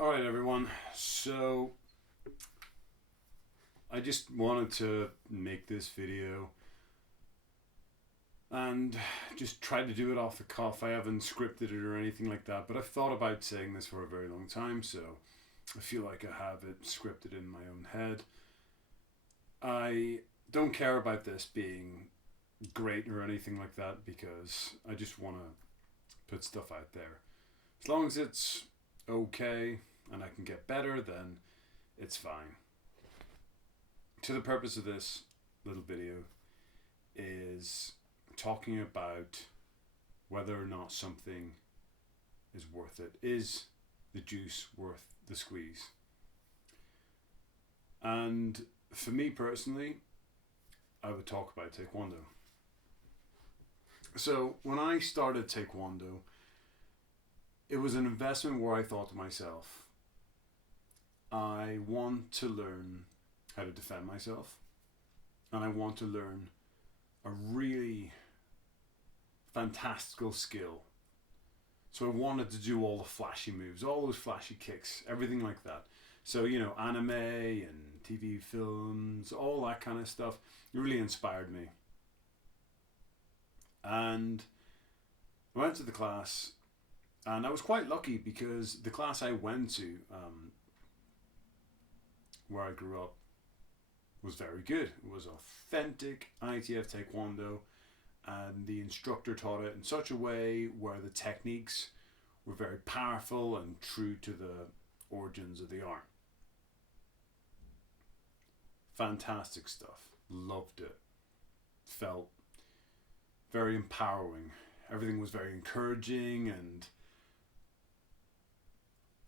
Alright, everyone. So, I just wanted to make this video and just try to do it off the cuff. I haven't scripted it or anything like that, but I've thought about saying this for a very long time, so I feel like I have it scripted in my own head. I don't care about this being great or anything like that because I just want to put stuff out there. As long as it's okay and I can get better, then it's fine. So the purpose of this little video is talking about whether or not something is worth it. Is the juice worth the squeeze? And for me personally, I would talk about Taekwondo. So when I started Taekwondo, it was an investment where I thought to myself, I want to learn how to defend myself, and I want to learn a really fantastical skill. So I wanted to do all the flashy moves, all those flashy kicks, everything like that. So, anime and TV films, all that kind of stuff, it really inspired me. And I went to the class, and I was quite lucky because the class I went to, where I grew up, was very good. It was authentic ITF Taekwondo, and the instructor taught it in such a way where the techniques were very powerful and true to the origins of the art. Fantastic stuff. Loved it. Felt very empowering. Everything was very encouraging, and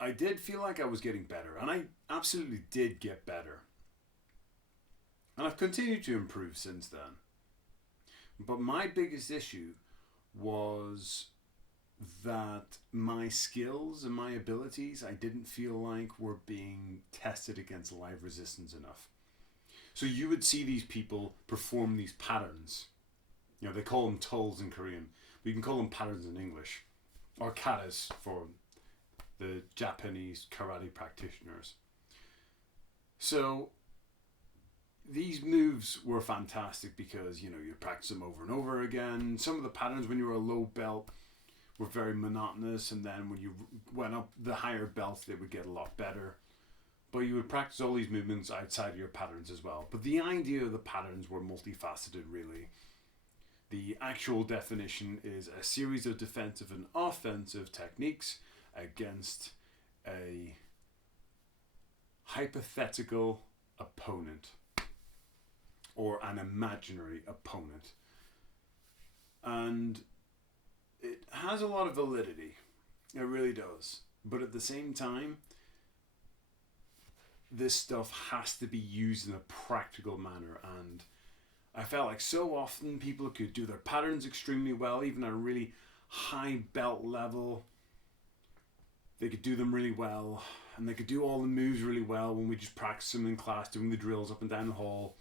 I did feel like I was getting better, and I absolutely did get better. And I've continued to improve since then. But my biggest issue was that my skills and my abilities I didn't feel like were being tested against live resistance enough. So you would see these people perform these patterns. They call them tolls in Korean, but you can call them patterns in English, or katas for the Japanese karate practitioners. So these moves were fantastic because you practice them over and over again. Some of the patterns when you were a low belt were very monotonous, and then when you went up the higher belts they would get a lot better. But you would practice all these movements outside of your patterns as well. But the idea of the patterns were multifaceted, really. The actual definition is a series of defensive and offensive techniques against a hypothetical opponent or an imaginary opponent. And it has a lot of validity. It really does. But at the same time, this stuff has to be used in a practical manner, and I felt like so often people could do their patterns extremely well, even at a really high belt level. They could do them really well, and they could do all the moves really well when we just practice them in class, doing the drills up and down the hall.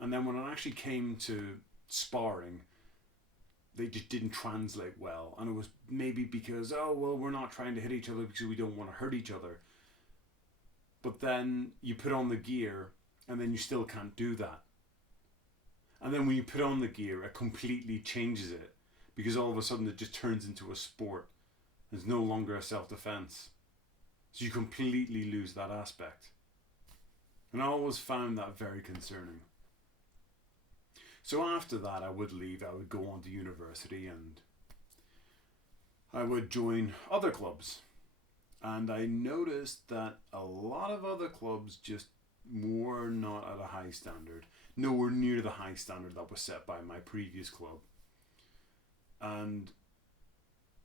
And then when it actually came to sparring, they just didn't translate well. And it was maybe because, we're not trying to hit each other because we don't want to hurt each other. But then you put on the gear, and then you still can't do that. And then when you put on the gear, it completely changes it, because all of a sudden it just turns into a sport. It's no longer a self-defense. So you completely lose that aspect. And I always found that very concerning. So after that, I would leave. I would go on to university, and I would join other clubs. And I noticed that a lot of other clubs just were not at a high standard. Nowhere near the high standard that was set by my previous club. And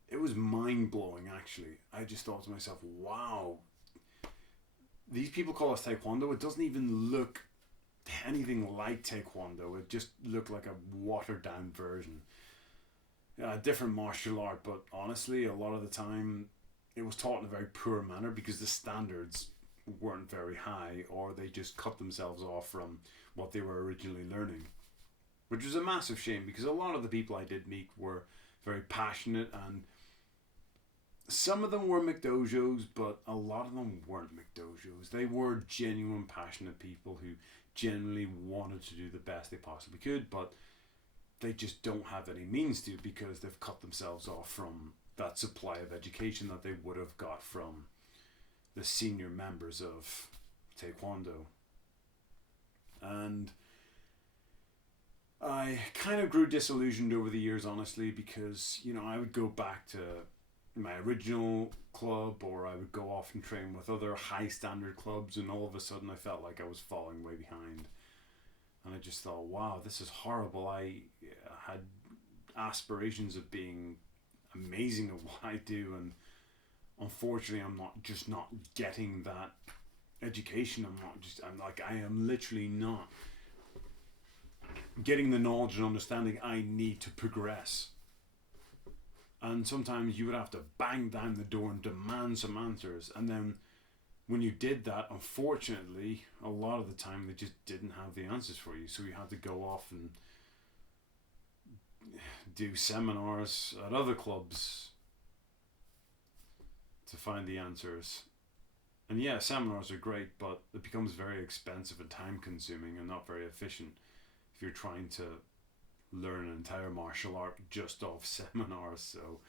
it was mind-blowing, actually. I just thought to myself, wow, these people call us Taekwondo. It doesn't even look anything like Taekwondo. It just looked like a watered-down version. A different martial art, but honestly, a lot of the time, it was taught in a very poor manner because the standards weren't very high, or they just cut themselves off from what they were originally learning, which was a massive shame because a lot of the people I did meet were very passionate and some of them were McDojos, but a lot of them weren't McDojos. They were genuine, passionate people who genuinely wanted to do the best they possibly could, but they just don't have any means to because they've cut themselves off from that supply of education that they would have got from the senior members of Taekwondo. And I kind of grew disillusioned over the years, honestly, because, I would go back to my original club, or I would go off and train with other high standard clubs, and all of a sudden I felt like I was falling way behind. And I just thought, wow, this is horrible. I had aspirations of being amazing at what I do, and unfortunately I'm not getting that education. I am literally not getting the knowledge and understanding I need to progress. And sometimes you would have to bang down the door and demand some answers, and then when you did that, unfortunately, a lot of the time they just didn't have the answers for you, so you had to go off and do seminars at other clubs to find the answers. And yeah, seminars are great, but it becomes very expensive and time consuming and not very efficient if you're trying to learn an entire martial art just off seminars. So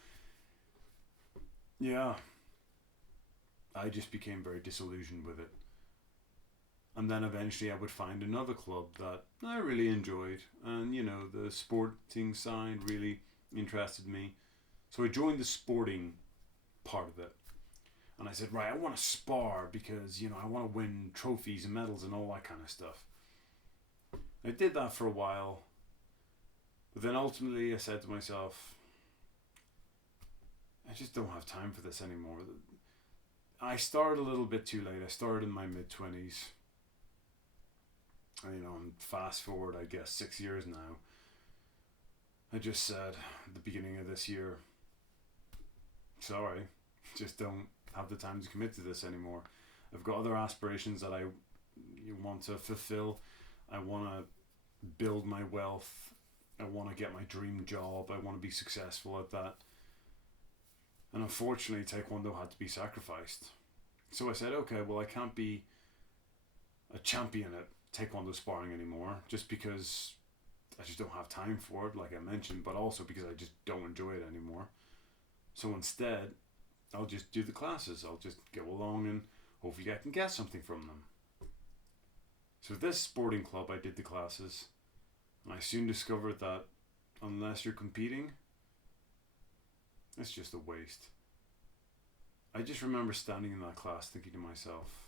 yeah, I just became very disillusioned with it. And then eventually I would find another club that I really enjoyed, and the sporting side really interested me. So I joined the sporting part of it. And I said, right, I want to spar because, I want to win trophies and medals and all that kind of stuff. I did that for a while. But then ultimately I said to myself, I just don't have time for this anymore. I started a little bit too late. I started in my mid-20s. And fast forward, I guess, 6 years now. I just said at the beginning of this year, sorry, just don't have the time to commit to this anymore. I've got other aspirations that I want to fulfill. I want to build my wealth. I want to get my dream job. I want to be successful at that. And unfortunately, Taekwondo had to be sacrificed. So I said, okay, well, I can't be a champion at Taekwondo sparring anymore just because I just don't have time for it, like I mentioned, but also because I just don't enjoy it anymore. So instead, I'll just do the classes. I'll just go along and hopefully I can get something from them. So with this sporting club, I did the classes, and I soon discovered that unless you're competing, it's just a waste. I just remember standing in that class thinking to myself,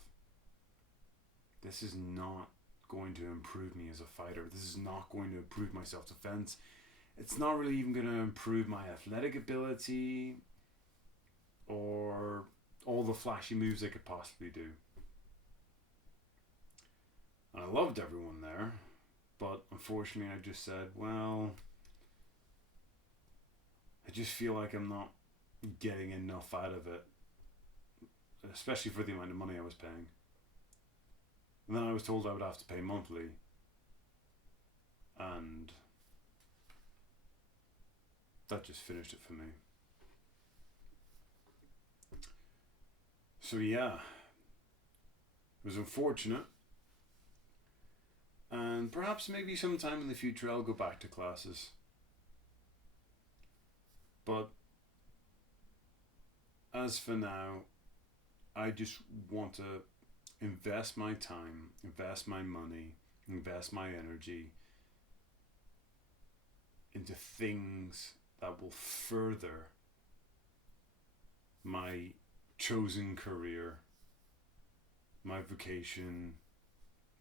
this is not going to improve me as a fighter. This is not going to improve my self-defense. It's not really even going to improve my athletic ability or all the flashy moves I could possibly do. And I loved everyone there, but unfortunately I just said, well, I just feel like I'm not getting enough out of it, especially for the amount of money I was paying. And then I was told I would have to pay monthly, and that just finished it for me. So yeah, it was unfortunate, and perhaps maybe sometime in the future I'll go back to classes. But as for now, I just want to invest my time, invest my money, invest my energy into things that will further my chosen career, my vocation,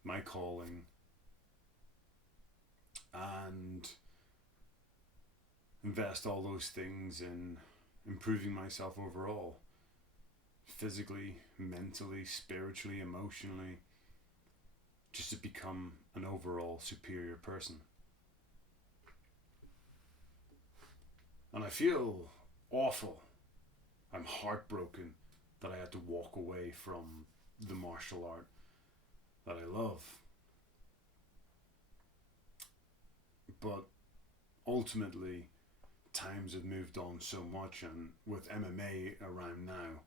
my calling, and invest all those things in improving myself overall, physically, mentally, spiritually, emotionally, just to become an overall superior person. And I feel awful. I'm heartbroken that I had to walk away from the martial art that I love. But ultimately, times have moved on so much, and with MMA around now,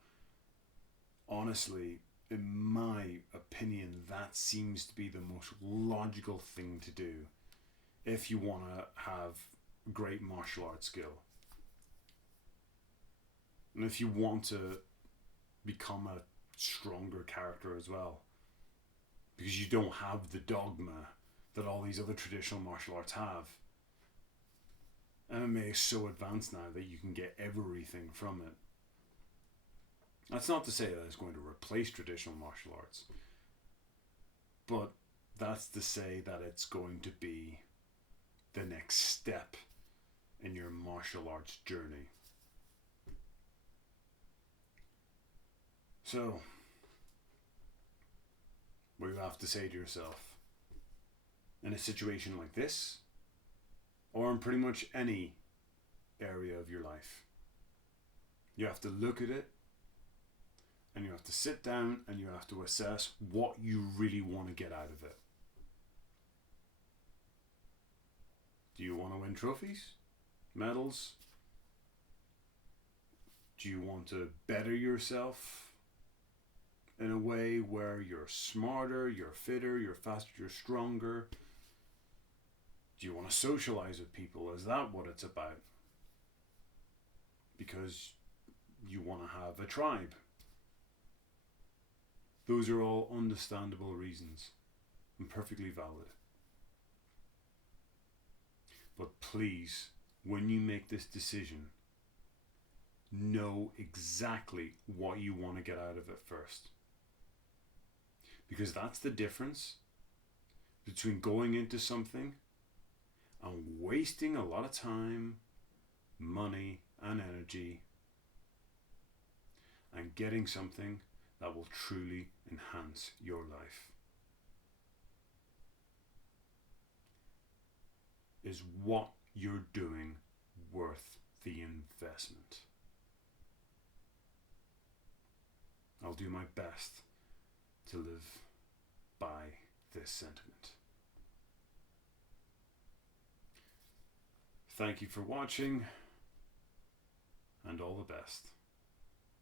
honestly, in my opinion, that seems to be the most logical thing to do if you want to have great martial arts skill. And if you want to become a stronger character as well, because you don't have the dogma that all these other traditional martial arts have. MMA is so advanced now that you can get everything from it. That's not to say that it's going to replace traditional martial arts, but that's to say that it's going to be the next step in your martial arts journey. So, what do you have to say to yourself? In a situation like this, or in pretty much any area of your life, you have to look at it, and you have to sit down and you have to assess what you really want to get out of it. Do you want to win trophies? Medals? Do you want to better yourself in a way where you're smarter, you're fitter, you're faster, you're stronger? Do you want to socialize with people? Is that what it's about? Because you want to have a tribe. Those are all understandable reasons and perfectly valid. But please, when you make this decision, know exactly what you want to get out of it first. Because that's the difference between going into something and wasting a lot of time, money, and energy, and getting something that will truly enhance your life. Is what you're doing worth the investment? I'll do my best to live by this sentiment. Thank you for watching, and all the best.